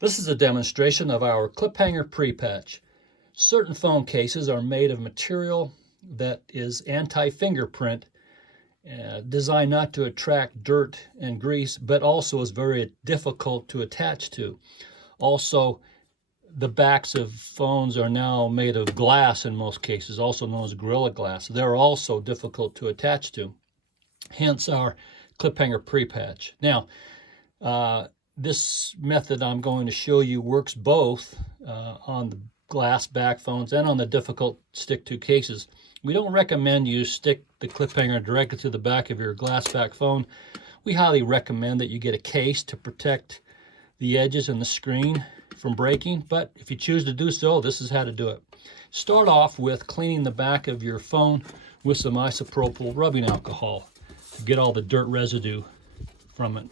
This is a demonstration of our Cliphanger Pre-Patch. Certain phone cases are made of material that is anti-fingerprint, designed not to attract dirt and grease, but also is very difficult to attach to. Also, the backs of phones are now made of glass in most cases, also known as Gorilla Glass. They're also difficult to attach to, hence our Cliphanger Pre-Patch. Now, this method I'm going to show you works both on the glass back phones and on the difficult stick-to cases. We don't recommend you stick the Cliphanger directly to the back of your glass back phone. We highly recommend that you get a case to protect the edges and the screen from breaking, but if you choose to do so, this is how to do it. Start off with cleaning the back of your phone with some isopropyl rubbing alcohol to get all the dirt residue from it.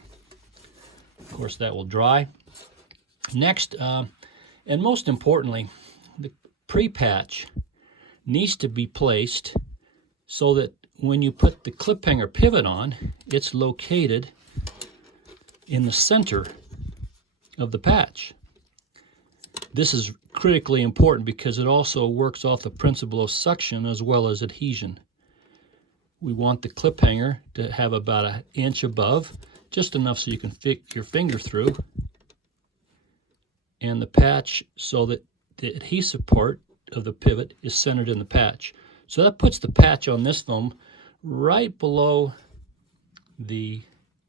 Of course, that will dry. Next, and most importantly, the pre-patch needs to be placed so that when you put the Cliphanger pivot on, it's located in the center of the patch. This is critically important because it also works off the principle of suction as well as adhesion. We want the Cliphanger to have about an inch above, just enough so you can fit your finger through, and the patch so that the adhesive part of the pivot is centered in the patch. So that puts the patch on this phone right below the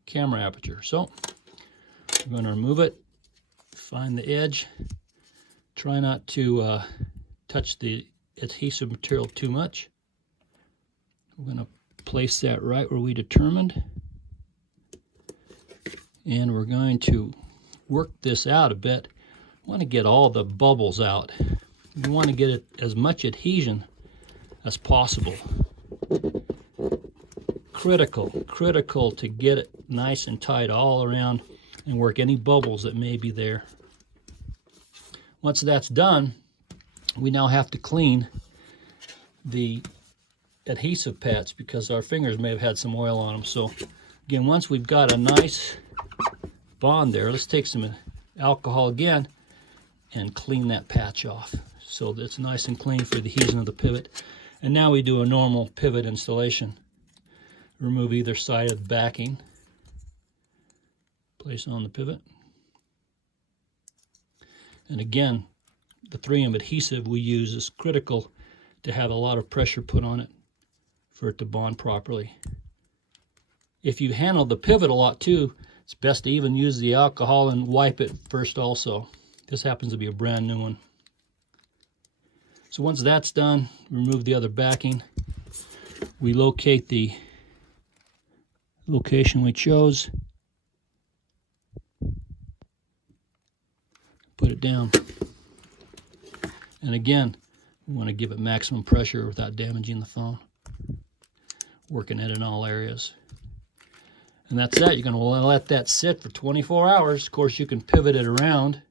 camera aperture. So I'm going to remove it, find the edge, try not to touch the adhesive material too much. We're going to place that right where we determined. And we're going to work this out a bit. We want to get all the bubbles out. We want to get it as much adhesion as possible. Critical to get it nice and tight all around and work any bubbles that may be there. Once that's done, we now have to clean the adhesive pads because our fingers may have had some oil on them. So again, once we've got a nice bond there, let's take some alcohol again and clean that patch off so that it's nice and clean for the adhesion of the pivot. And now we do a normal pivot installation. Remove either side of the backing, place on the pivot, and again, the 3M adhesive we use is critical to have a lot of pressure put on it for it to bond properly. If you handle the pivot a lot too, it's best to even use the alcohol and wipe it first also. This happens to be a brand new one. So once that's done, remove the other backing. We locate the location we chose. Put it down. And again, we want to give it maximum pressure without damaging the phone. Working it in all areas. And that's that. You're going to let that sit for 24 hours. Of course, you can pivot it around,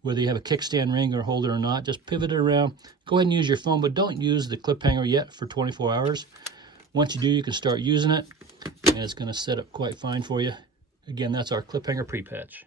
whether you have a kickstand ring or holder or not. Just pivot it around. Go ahead and use your phone, but don't use the Cliphanger yet for 24 hours. Once you do, you can start using it, and it's going to set up quite fine for you. Again, that's our Cliphanger Pre-Patch.